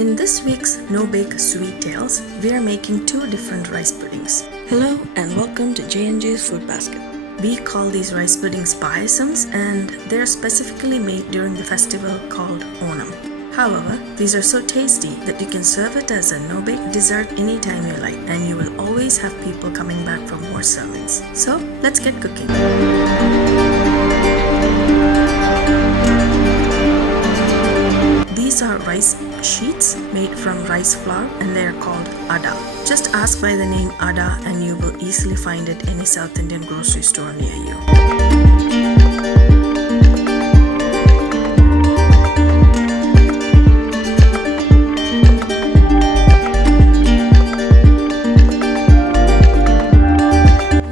In this week's No Bake Sweet Tales, we are making two different rice puddings. Hello and welcome to J&J's Food Basket. We call these rice puddings Payasams and they are specifically made during the festival called Onam. However, these are so tasty that you can serve it as a no-bake dessert anytime you like, and you will always have people coming back for more servings. So, let's get cooking. These are rice sheets made from rice flour and they are called Ada. Just ask by the name Ada and you will easily find it any South Indian grocery store near you.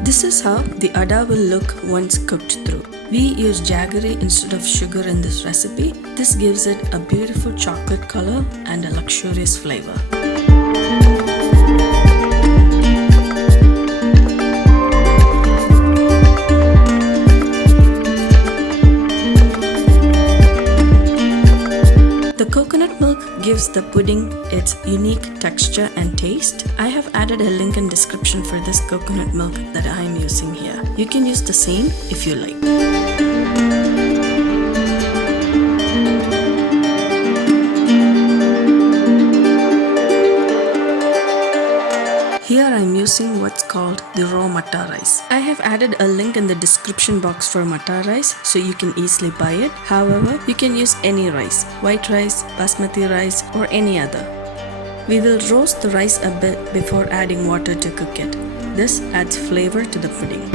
This is how the Ada will look once cooked through. We use jaggery instead of sugar in this recipe. This gives it a beautiful chocolate color and a luxurious flavor. The coconut milk gives the pudding its unique texture and taste. I have added a link in description for this coconut milk that I am using here. You can use the same if you like. Here I am using what's called the raw matta rice. I have added a link in the description box for matta rice so you can easily buy it. However, you can use any rice, white rice, basmati rice or any other. We will roast the rice a bit before adding water to cook it. This adds flavor to the pudding.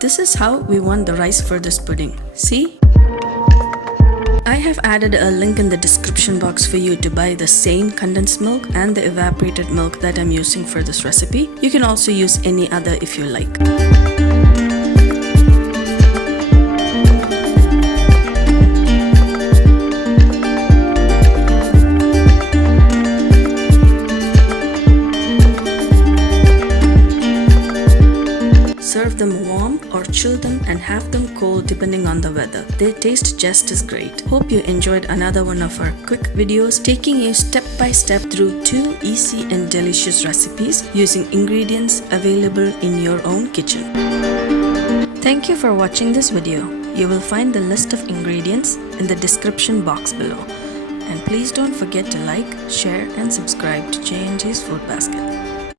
This is how we want the rice for this pudding. See? I have added a link in the description box for you to buy the same condensed milk and the evaporated milk that I'm using for this recipe. You can also use any other if you like. Serve them warm or chill them and have them cold depending on the weather. They taste just as great. Hope you enjoyed another one of our quick videos taking you step by step through two easy and delicious recipes using ingredients available in your own kitchen. Thank you for watching this video. You will find the list of ingredients in the description box below. And please don't forget to like, share and subscribe to J&J's Food Basket.